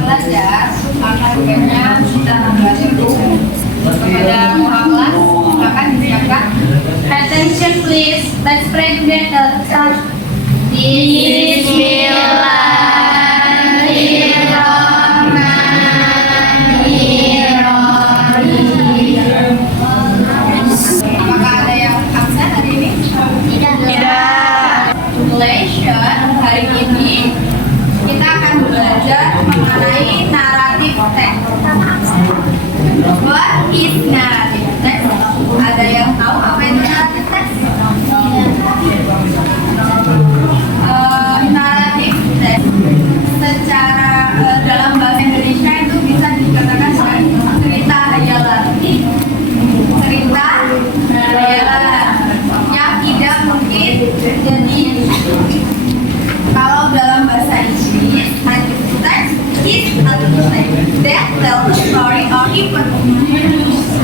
belajar, maka sebaiknya kita belajar dulu. Kepada orang kelas, silakan disiapkan. Attention please, let's pray together. Start. Apakah ada yang absen hari ini? Tidak. Congratulations, hari ini kita akan belajar mengenai naratif teks. What is narrative text? Ada yang tahu apa itu naratif teks? Naratif teks secara dalam bahasa Indonesia itu bisa dikatakan sebagai cerita hayalan. Cerita hayalan yang tidak mungkin terjadi. Kalau dalam bahasa Inggris, narrative text is a text that tells a story or event,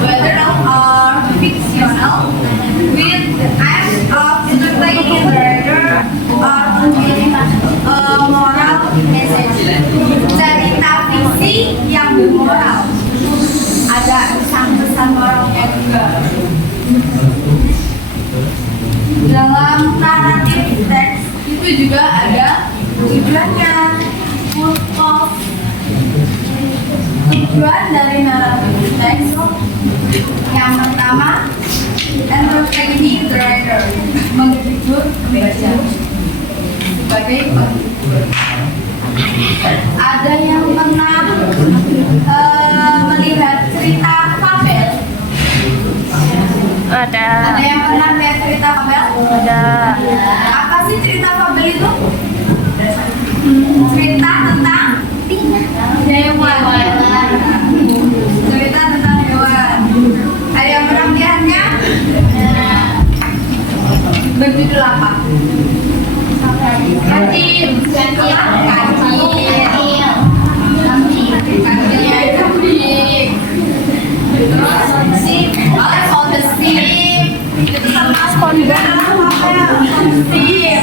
whether real or fictional, with the aim of entertaining the reader or conveying a moral message. Cerita fiksi yang bermoral, ada pesan-pesan moralnya juga. Dalam naratif teks itu juga ada tujuannya. Tujuan dari naratif teks yang pertama, entertaining the reader, menghibur pembaca sebagai penghibur. Ada yang pernah melihat cerita fabel? Ada. Ada yang pernah melihat cerita fabel? Ada. Apa sih cerita fabel itu? Cerita tentang hewan. Cerita tentang hewan. Ada yang pernah melihatnya? Berjudul apa? Kancil. Kancil. Kancilnya kambing. Terus sip. Oh, the sip. Itu sama juga sip.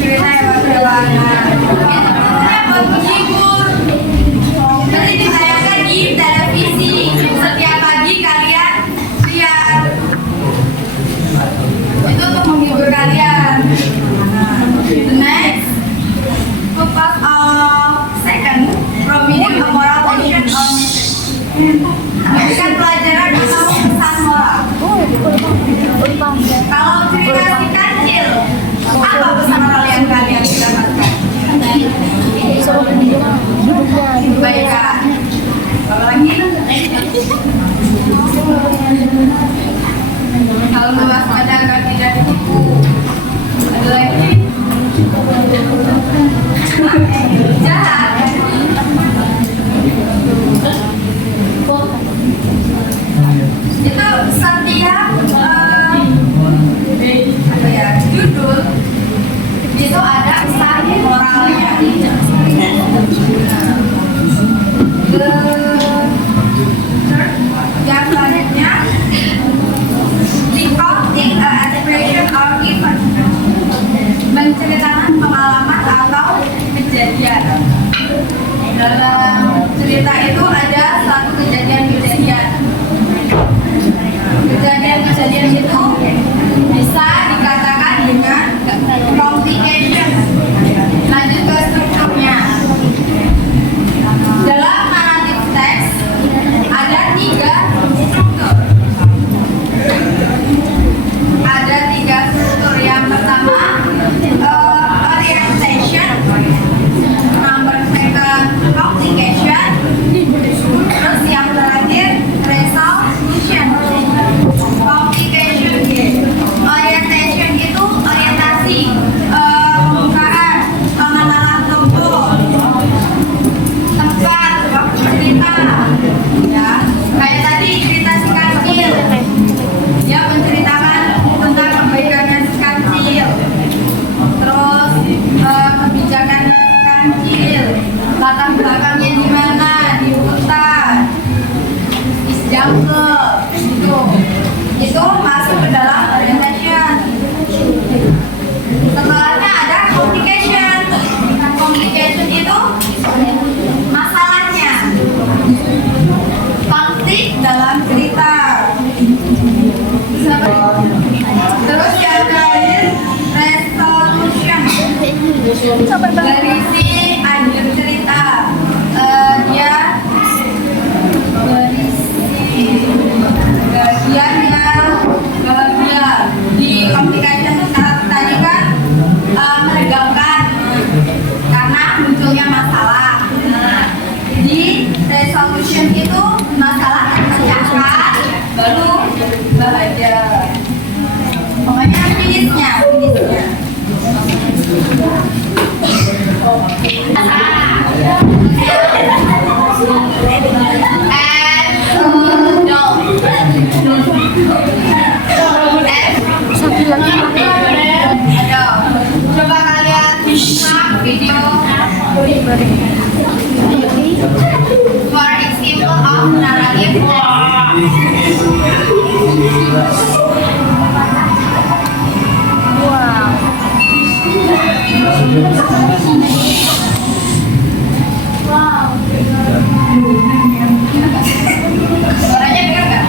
Cerita hewan-hewanan. Buat menghibur. Nanti ditayangkan di televisi setiap pagi kalian lihat. Itu untuk menghibur kalian. The next, purpose of second, providing a moral lesson or message. Memberikan pelajaran atau pesan moral. Kalau cerita si kancil, apa pesan moral yang kalian dapatkan? Kebaikan. Apa lagi? Kalau mewaspada agar tidak ditipu. Ada lagi? Jahat. Itu setiap judul itu ada pesan moralnya. Yang selanjutnya, recounting a expression or event, menceritakan pengalaman atau kejadian. Dalam cerita itu ada satu kejadian-kejadian. Kejadian-kejadian itu bisa dikatakan dengan complication. Lanjut ke strukturnya. Dalam naratif teks ada 3 struktur. Ada 3 struktur. Yang pertama, orientation. Number second, complication. Terus yang terakhir, resolution. Complication. Orientation itu orientasi, pembukaan, pengenalan berisi akhir cerita. Dia berisi bagian yang bahagia. Di complication itu tadi kan menegangkan karena munculnya masalah. Di resolution itu masalah terpecahkan baru bahagia. Pokoknya finishnya. Coba kalian simak video for example of narrative. Suaranya dengar nggak?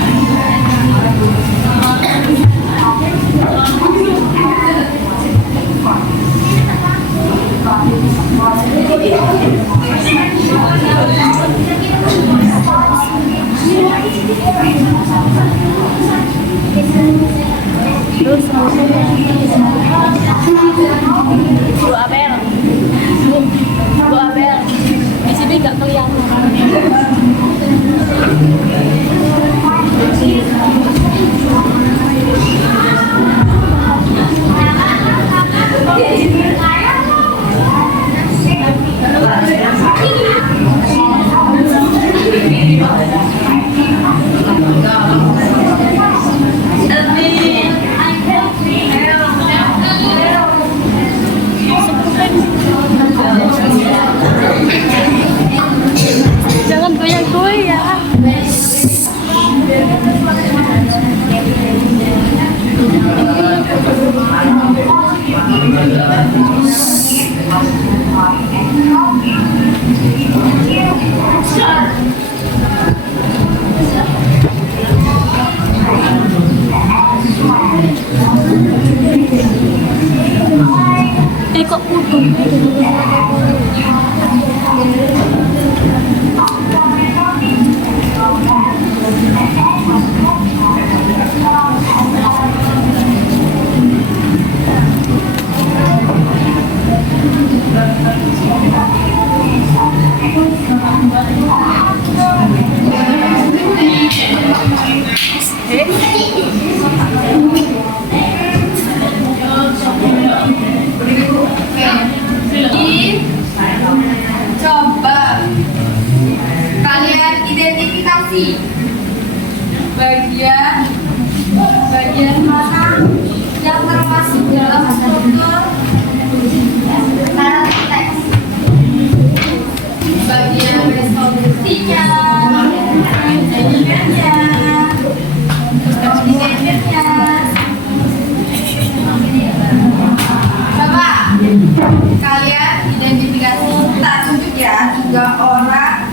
Bu Abel. Di sini nggak kelihatan. Jangan goyang-goyang. Kok putus? Coba kalian identifikasi bagian mana yang termasuk dalam struktur narasi teks. Bagian resolusinya, extensionnya, communicationnya. Coba kalian identifikasi, tak tunjuk ya, 3 orang.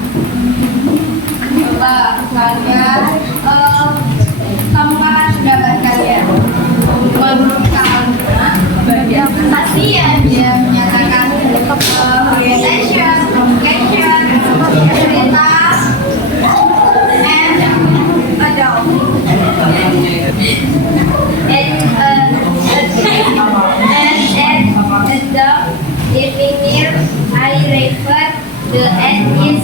Coba kalian temukan pendapat kalian. Menurut kalian bagian pasien yang menyatakan orientation, communication, cerita, and adult. Living near, I refer the end is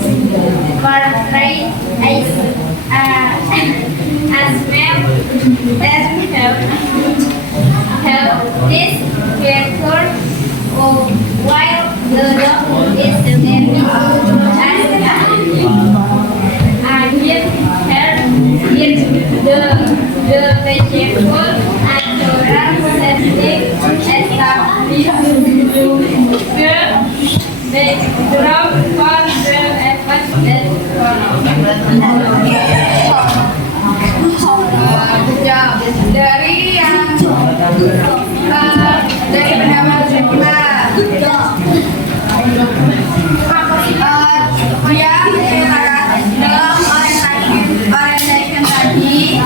portrayed as well help this character while the dog is serving as the vegetable natural setting established the background for the effect that dari yang dari pendapat kita dia menceritakan dalam orientation tadi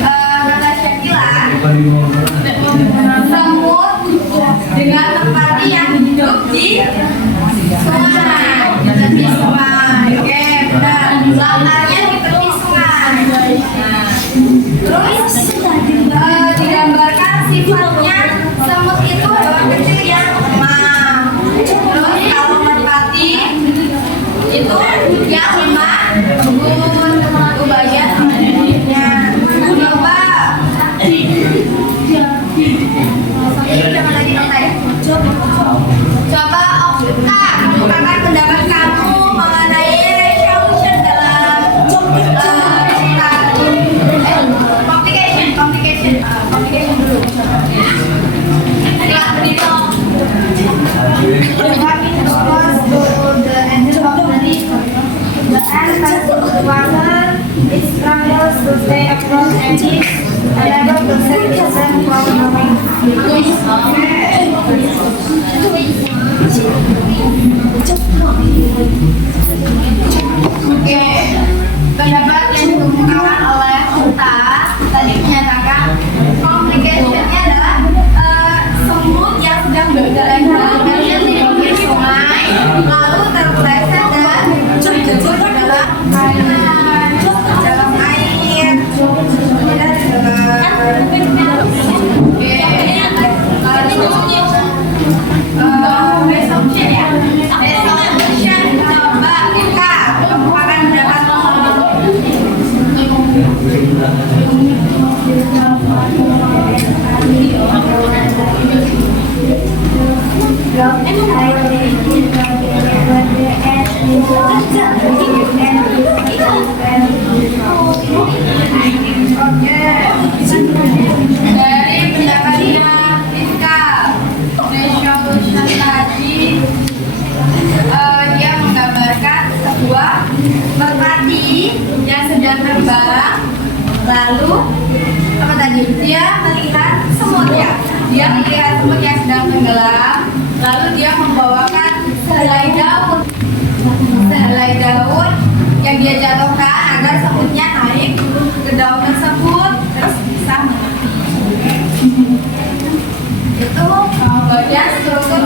kata Syakila semut dengan merpati yang hidup di Oke, pendapat yang dikemukakan oleh Ustaz tadi menyatakan complication-nya adalah semut yang sedang berjalan di pinggir sungai lalu terpeleset dan terjebak ke dalam air. Resolution ya. Resolution coba kita kemukakan pendapat dari pendapatnya Rizka. Resolution tadi dia menggambarkan sebuah merpati yang sedang terbang, lalu apa tadi? Dia melihat semut ya. Dia melihat semut yang sedang tenggelam, lalu dia membawakan sehelai daun yang dia jatuhkan agar semutnya naik ke daun tersebut terus bisa mati. Itu bagian struktur